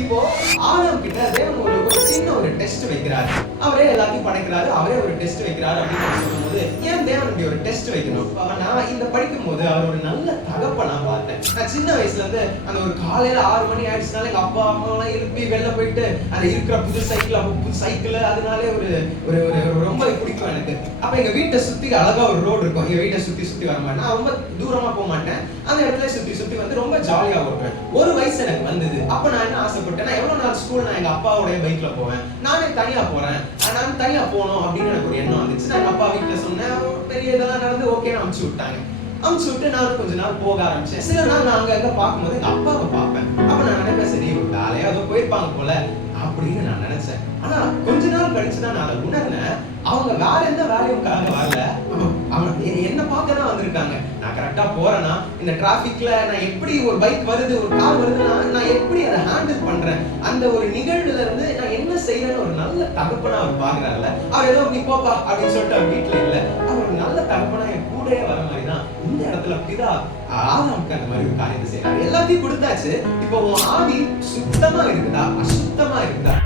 இப்போ ஆதாம் கிட்ட தேவன் ஒரு சின்ன ஒரு டெஸ்ட் வைக்கிறாரு. அவரே எல்லாத்தையும் படைக்கிறாரு, அவரே ஒரு டெஸ்ட் வைக்கிறாரு அப்படின்னு சொல்லும்போது ஏன் தேவன் இப்படி ஒரு டெஸ்ட் வைக்கணும்? நான் இந்த படிக்கும் போது அவர் ஒரு நல்ல தகப்பனா பார்த்தேன். நான் சின்ன வயசுல இருந்து அந்த ஒரு காலையில 6 மணி ஆயிடுச்சுனால எங்க அப்பா அம்மா எல்லாம் எழுப்பி வெளில போயிட்டு அந்த இருக்கிற புது சைக்கிள் அதனாலே ஒரு ஒரு ரொம்ப பிடிக்கும் எனக்கு. அப்ப எங்க வீட்டை சுத்தி அழகா ஒரு ரோடு இருக்கும். எங்க வீட்டை சுத்தி வர மாட்டேன். நான் ரொம்ப தூரமா போக மாட்டேன். அந்த இடத்துல சுத்தி வந்து ரொம்ப ஜாலியா ஓட்டுவேன். ஒரு வயசு எனக்கு வந்தது. அப்ப நான் என்ன ஆசைப்பட்டேன், நான் எவ்வளவு நாள் ஸ்கூல் நான் எங்க அப்பாவுடைய பைக்ல போவேன், நானே தனியா போறேன், நான் தனியா போகணும் அப்படின்னு எனக்கு ஒரு எண்ணம் வந்துச்சு. நான் எங்க அப்பா வீட்டுல சொன்னேன், பெரிய இதெல்லாம் நடந்து ஓகே அனுப்பிச்சு விட்டாங்க. அனுப்பிச்சு விட்டு நான் கொஞ்ச நாள் போக ஆரம்பிச்சேன். சில நாள் நான் அங்க பார்க்கும்போது எங்க அப்பாவை பார்ப்பேன். அப்ப நான் நினைப்பேன், சரி ஒரு வேலையா அதோ போயிருப்பாங்க போல அப்படின்னு நான் நினைச்சேன். ஆனா கொஞ்ச நாள் கழிச்சுதான் நான் அதை உணர்ந்தேன். அவங்க வேற எந்த வேலையும்காக வரல, அவங்க என்ன பார்க்க தான் வந்திருக்காங்க. நான் கரெக்டா போறேன்னா இந்த டிராபிக்ல நான் எப்படி ஒரு பைக் வருது, ஒரு கார் வருதுன்னா நான் எப்படி அதை ஹேண்டில் பண்றேன், அந்த ஒரு நிகழ்வுல இருந்து நான் என்ன செய்யறேன்னு ஒரு நல்ல தகப்பனா அவர் பாக்குறாருல. அவர் ஏதோ நீ போப்பா அப்படின்னு சொல்லிட்டு அவர் வீட்டுல இல்ல, அவர் ஒரு நல்ல தகப்பனா என் கூடயே வர மாதிரி தான் இந்த இடத்துல பிதா ஆதாமுக்கு அந்த மாதிரி ஒரு காரியத்தை செய்யறாரு. எல்லாத்தையும் கொடுத்தாச்சு. இப்போ உன் ஆவி சுத்தமா இருக்குதா அசுத்தமா இருக்குதா?